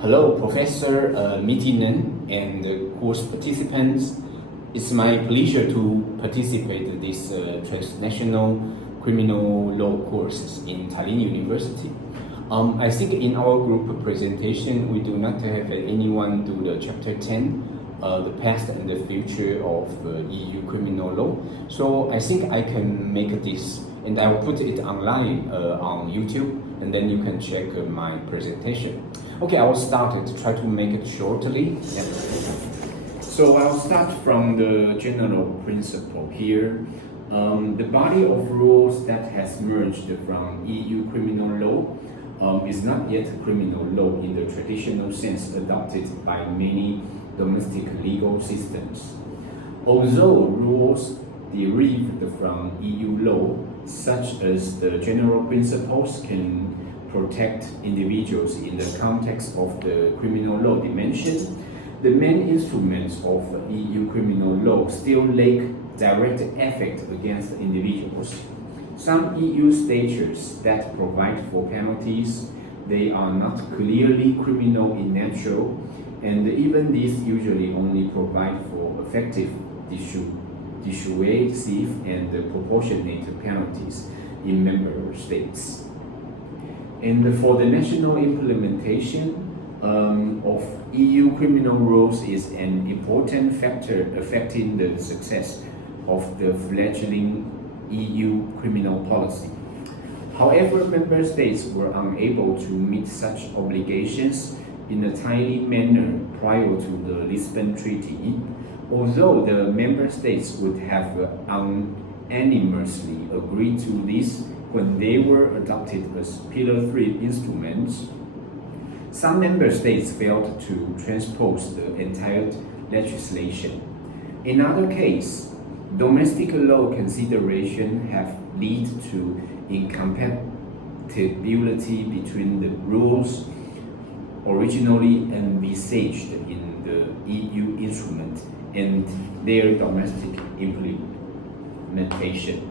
Hello, Professor Mitinen and course participants. It's my pleasure to participate in this transnational criminal law courses in Tallinn University. I think in our group presentation, we do not have anyone do the chapter 10, the past and the future of EU criminal law. So I think I can make this, and I will put it online on YouTube, and then you can check my presentation. Okay, I will start to try to make it shortly. Yeah. So I'll start from the general principle here. The body of rules that has merged from EU criminal law is not yet criminal law in the traditional sense adopted by many domestic legal systems. Although rules derived from EU law, such as the general principles, can protect individuals in the context of the criminal law dimension, the main instruments of EU criminal law still lack direct effect against individuals. Some EU statutes that provide for penalties, they are not clearly criminal in nature, and even these usually only provide for effective dissuasive and proportionate penalties in member states. And for the national implementation of EU criminal rules is an important factor affecting the success of the fledgling EU criminal policy. However, member states were unable to meet such obligations in a timely manner prior to the Lisbon Treaty, although the member states would have unanimously agreed to this when they were adopted as Pillar 3 instruments. Some member states failed to transpose the entire legislation. In other cases, domestic law consideration have led to incompatibility between the rules originally envisaged in the EU instrument and their domestic implementation.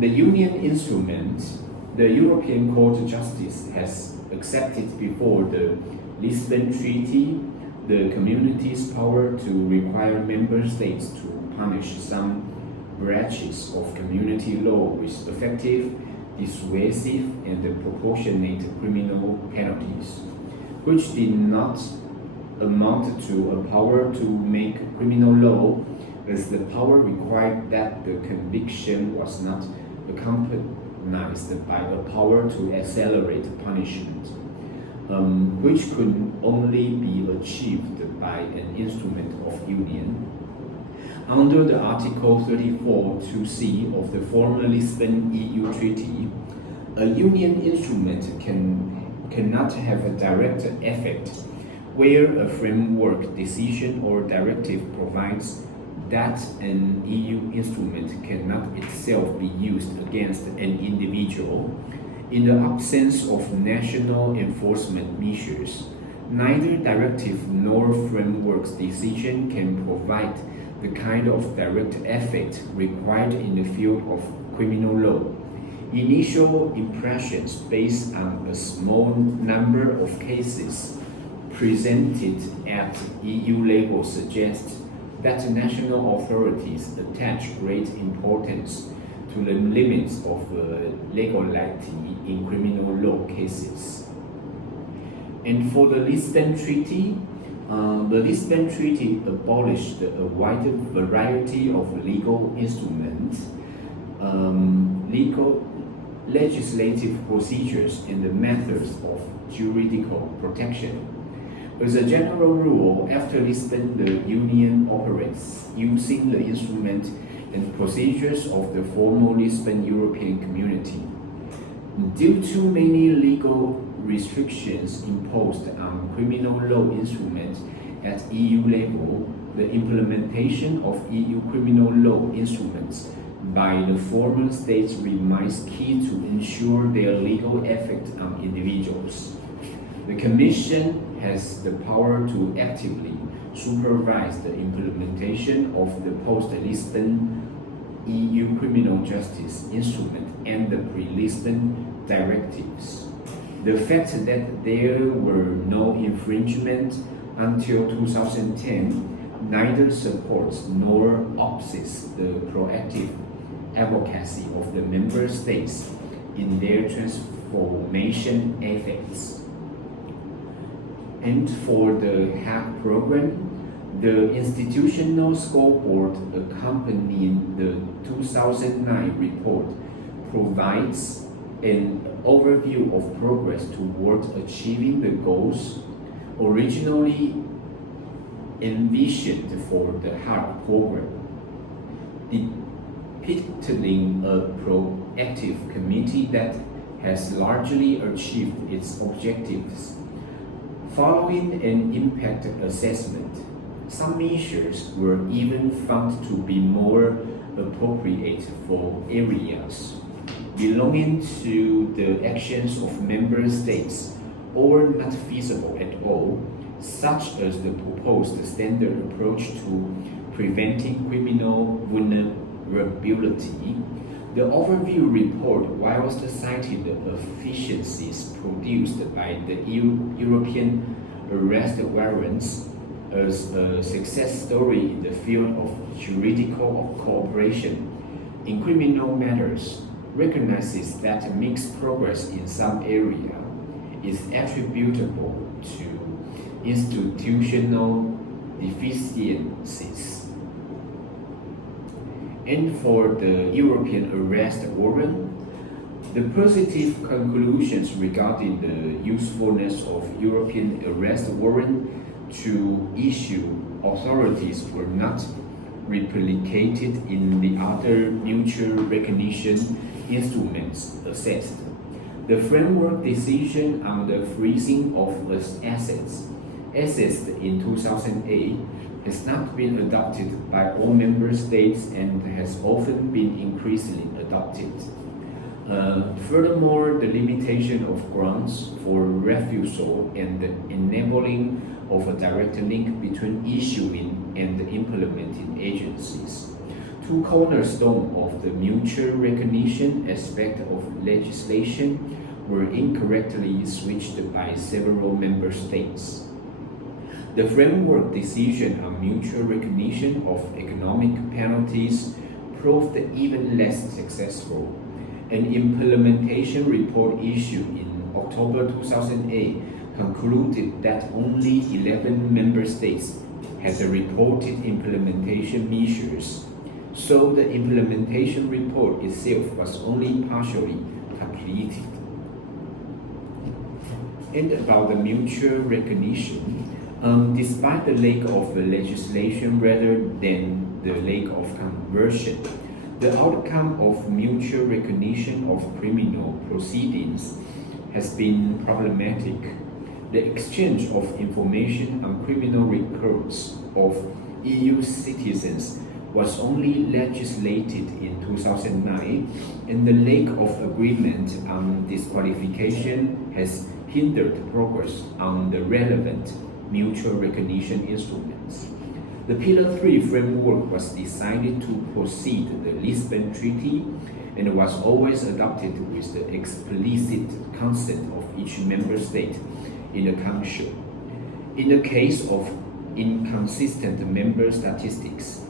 The Union instrument, the European Court of Justice has accepted before the Lisbon Treaty the Community's power to require member states to punish some branches of community law with effective, dissuasive, and proportionate criminal penalties, which did not amount to a power to make criminal law, as the power required that the conviction was not accompanied by a power to accelerate punishment, which could only be achieved by an instrument of union. Under the Article 34(2)(c) of the former Lisbon EU Treaty, a union instrument cannot have a direct effect where a framework decision or directive provides that an EU instrument cannot itself be used against an individual. In the absence of national enforcement measures, neither directive nor framework decision can provide the kind of direct effect required in the field of criminal law. Initial impressions based on a small number of cases presented at EU level suggest that national authorities attach great importance to the limits of legality in criminal law cases. And for the Lisbon Treaty abolished a wide variety of legal instruments, legislative procedures, and the methods of juridical protection. As a general rule, after Lisbon, the Union operates using the instrument and procedures of the former Lisbon European Community. Due to many legal restrictions imposed on criminal law instruments at EU level, the implementation of EU criminal law instruments by the former states remains key to ensure their legal effect on individuals. The Commission has the power to actively supervise the implementation of the post-Lisbon EU criminal justice instrument and the pre-Lisbon directives. The fact that there were no infringements until 2010 neither supports nor opposes the proactive advocacy of the member states in their transformation efforts. And for the HAC program, the institutional scoreboard accompanying the 2009 report provides an overview of progress towards achieving the goals originally envisioned for the HARP program, depicting a proactive committee that has largely achieved its objectives. Following an impact assessment, some measures were even found to be more appropriate for areas belonging to the actions of member states or not feasible at all, such as the proposed standard approach to preventing criminal vulnerability. The overview report, whilst citing the efficiencies produced by the European arrest warrants as a success story in the field of juridical cooperation in criminal matters, recognizes that mixed progress in some area is attributable to institutional deficiencies. And for the European arrest warrant, the positive conclusions regarding the usefulness of European arrest warrant to issue authorities were not replicated in the other mutual recognition instruments assessed. The framework decision on the freezing of assets assessed in 2008 has not been adopted by all member states and has often been increasingly adopted. Furthermore, the limitation of grounds for refusal and the enabling of a direct link between issuing and implementing agencies, two cornerstones of the mutual recognition aspect of legislation, were incorrectly switched by several member states. The framework decision on mutual recognition of economic penalties proved even less successful. An implementation report issued in October 2008 concluded that only 11 member states had reported implementation measures, so the implementation report itself was only partially completed. And about the mutual recognition, despite the lack of legislation rather than the lack of conversion, the outcome of mutual recognition of criminal proceedings has been problematic. The exchange of information on criminal records of EU citizens was only legislated in 2009, and the lack of agreement on disqualification has hindered progress on the relevant mutual recognition instruments. The Pillar 3 framework was designed to precede the Lisbon Treaty and was always adopted with the explicit consent of each member state in the Council. In the case of inconsistent member statistics,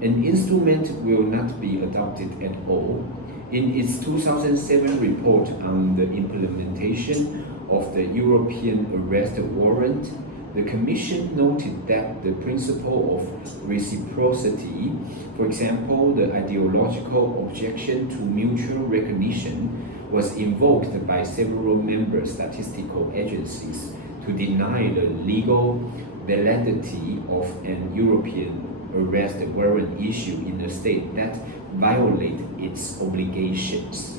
an instrument will not be adopted at all. In its 2007 report on the implementation of the European arrest warrant, the Commission noted that the principle of reciprocity, for example, the ideological objection to mutual recognition, was invoked by several member statistical agencies to deny the legal validity of an European arrest warrant issued in a state that violated its obligations.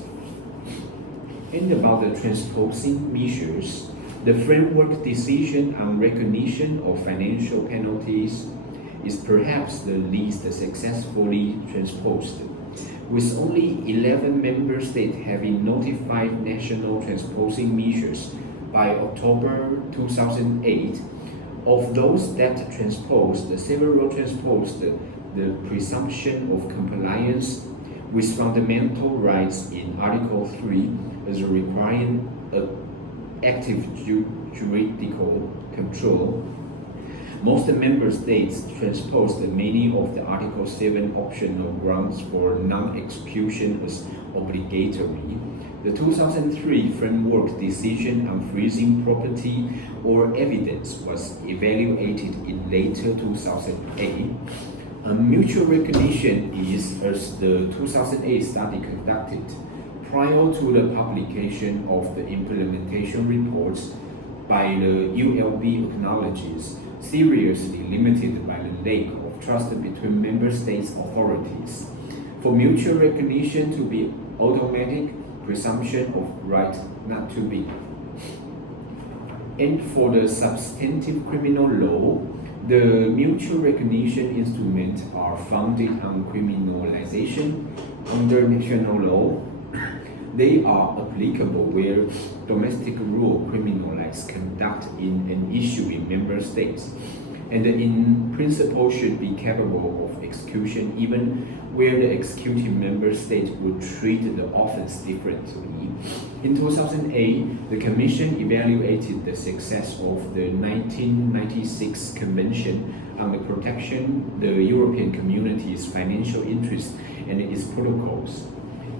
And about the transposing measures, the framework decision on recognition of financial penalties is perhaps the least successfully transposed, with only 11 member states having notified national transposing measures by October 2008. Of those that transposed, several transposed the presumption of compliance with fundamental rights in Article 3 as requiring active juridical control, most member states transposed many of the Article 7 optional grounds for non-execution as obligatory. The 2003 Framework Decision on Freezing Property or Evidence was evaluated in later 2008. Mutual recognition is, as the 2008 study conducted, prior to the publication of the implementation reports by the ULB acknowledges, seriously limited by the lack of trust between member states' authorities. For mutual recognition to be automatic, presumption of right not to be. And for the substantive criminal law, the mutual recognition instruments are founded on criminalization under national law. They are applicable where domestic rule criminalizes conduct in an issuing member states, and in principle should be capable of execution even where the executing member state would treat the offense differently. In 2008, the Commission evaluated the success of the 1996 Convention on the Protection of the European Community's Financial Interests and its protocols.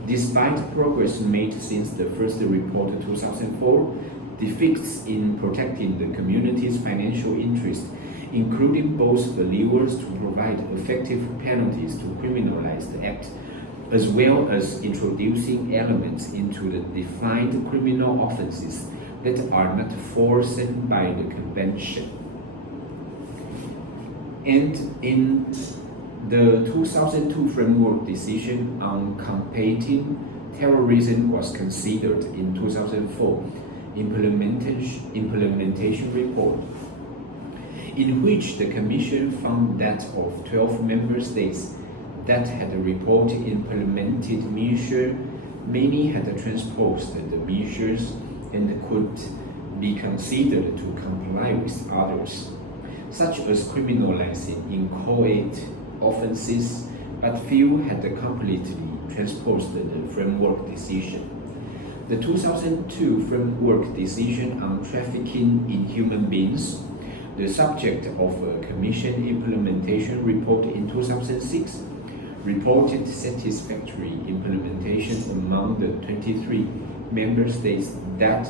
Despite progress made since the first report in 2004, defects in protecting the community's financial interests, including both the levers to provide effective penalties to criminalize the act, as well as introducing elements into the defined criminal offenses that are not foreseen by the Convention. And in the 2002 Framework Decision on Combating Terrorism was considered in 2004 implementation report, in which the Commission found that of 12 member states that had reported implemented measures, many had transposed the measures and could be considered to comply with others, such as criminalizing inchoate offenses, but few had completely transposed the Framework Decision. The 2002 Framework Decision on Trafficking in Human Beings, the subject of a Commission implementation report in 2006, reported satisfactory implementation among the 23 member states that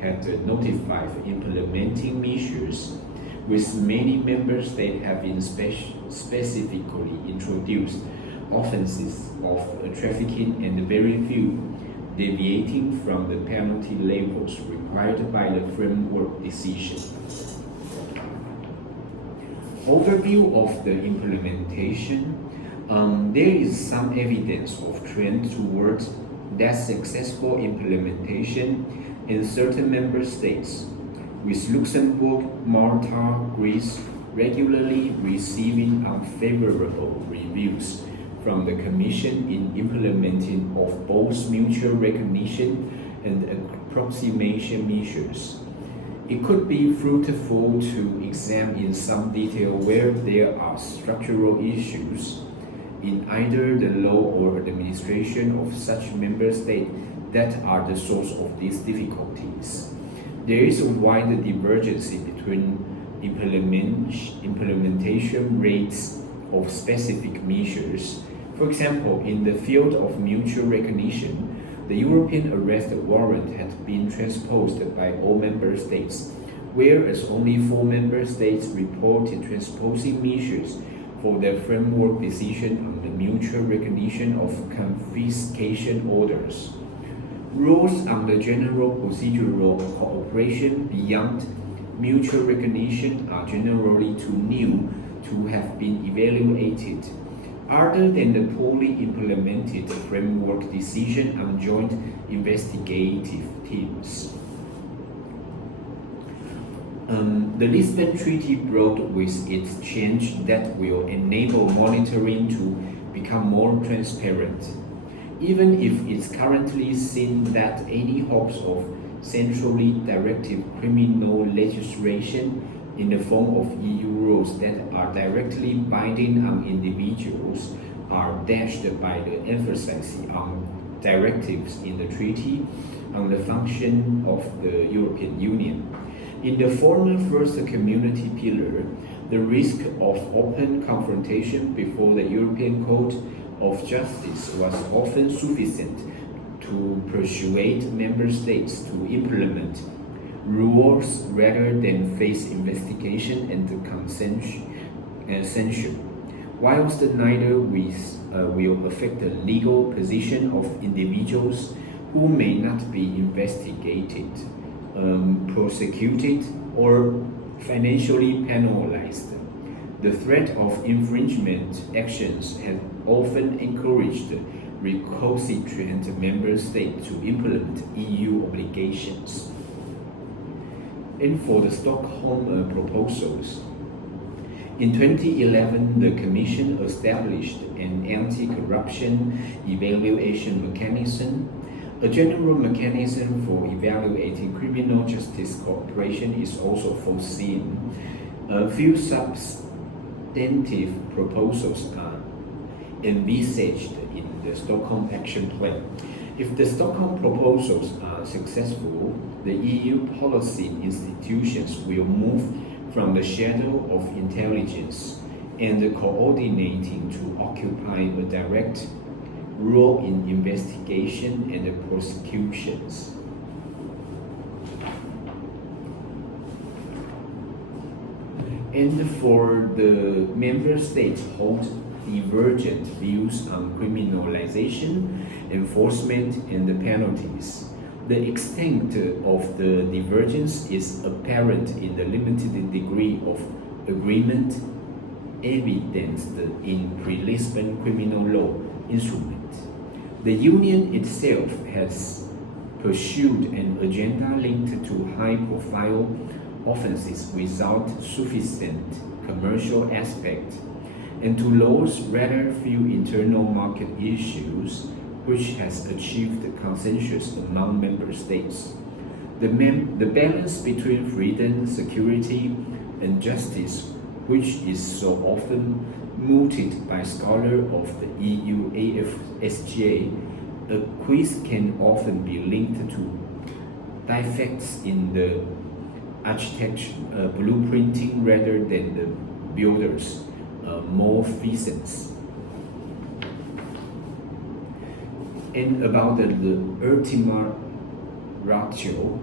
had notified implementing measures, with many member states having specifically introduced offenses of trafficking and very few deviating from the penalty levels required by the Framework Decision. Overview of the implementation. There is some evidence of trend towards that successful implementation in certain member states, with Luxembourg, Malta, Greece regularly receiving unfavorable reviews from the Commission in implementing of both mutual recognition and approximation measures. It could be fruitful to examine in some detail where there are structural issues in either the law or administration of such member states that are the source of these difficulties. There is a wide divergence between implementation rates of specific measures. For example, in the field of mutual recognition, the European arrest warrant had been transposed by all member states, whereas only 4 member states reported transposing measures for their Framework Decision on the mutual recognition of confiscation orders. Rules on the general procedural cooperation beyond mutual recognition are generally too new to have been evaluated, other than the poorly implemented Framework Decision on joint investigative teams. The Lisbon Treaty brought with it change that will enable monitoring to become more transparent, even if it's currently seen that any hopes of centrally directed criminal legislation in the form of EU rules that are directly binding on individuals are dashed by the emphasis on directives in the treaty. on the function of the European Union. In the former first community pillar, the risk of open confrontation before the European Court of Justice was often sufficient to persuade member states to implement rules rather than face investigation and censure. Whilst neither will affect the legal position of individuals who may not be investigated, prosecuted, or financially penalized. The threat of infringement actions have often encouraged recalcitrant member states to implement EU obligations. And for the Stockholm proposals, in 2011, the Commission established an anti-corruption evaluation mechanism. A general mechanism for evaluating criminal justice cooperation is also foreseen. A few substantive proposals are envisaged in the Stockholm Action Plan. If the Stockholm proposals are successful, the EU policy institutions will move from the shadow of intelligence and coordinating to occupy a direct role in investigation and prosecutions. And for the member states hold divergent views on criminalization, enforcement, and the penalties. The extent of the divergence is apparent in the limited degree of agreement evidenced in pre-Lisbon criminal law instrument. The Union itself has pursued an agenda linked to high-profile offenses without sufficient commercial aspect, and to laws rather few internal market issues, which has achieved consensus among member states. The balance between freedom, security, and justice, which is so often mooted by scholars of the EU AFSJ, a quiz can often be linked to defects in the architecture blueprinting rather than the builder's malfeasance. And about the ultima ratio,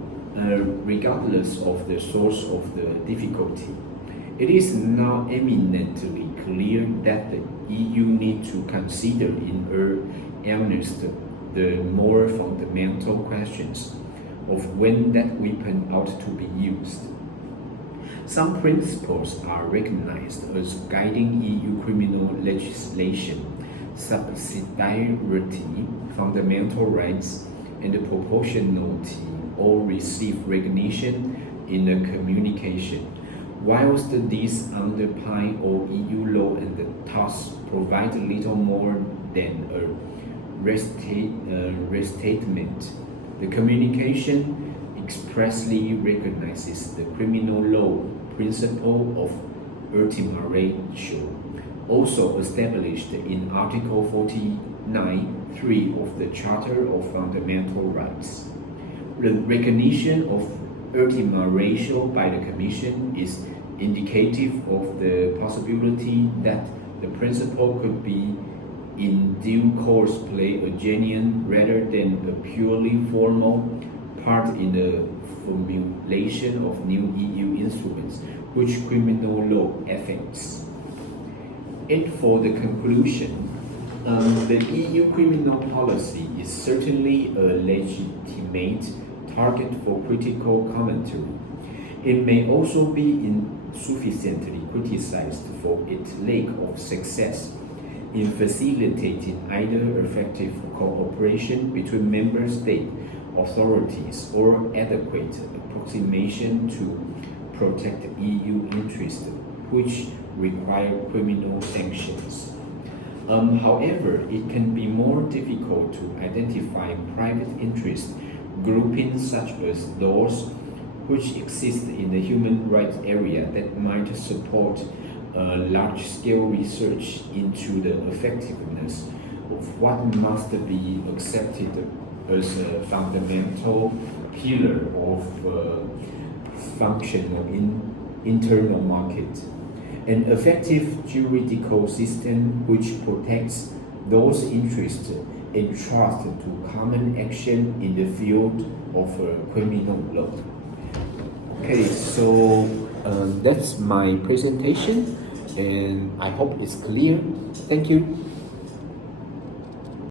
regardless of the source of the difficulty, it is now eminently clear that the EU needs to consider in earnest the more fundamental questions of when that weapon ought to be used. Some principles are recognized as guiding EU criminal legislation: subsidiarity, fundamental rights, and proportionality all receive recognition in the communication. Whilst these underpin all EU law and thus provide little more than a restatement, the communication expressly recognizes the criminal law principle of ultima ratio, also established in Article 49(3) of the Charter of Fundamental Rights. The recognition of ultima ratio by the Commission is indicative of the possibility that the principle could be in due course play a genuine rather than a purely formal part in the formulation of new EU instruments which criminal law affects. And for the conclusion, the EU criminal policy is certainly a legitimate target for critical commentary. It may also be insufficiently criticized for its lack of success in facilitating either effective cooperation between member state authorities or adequate approximation to protect EU interests, which require criminal sanctions. However, it can be more difficult to identify private interest groupings such as those which exist in the human rights area that might support large-scale research into the effectiveness of what must be accepted as a fundamental pillar of functional internal market. An effective juridical system which protects those interests and trust to common action in the field of criminal law. Okay, so that's my presentation, and I hope it's clear. Thank you.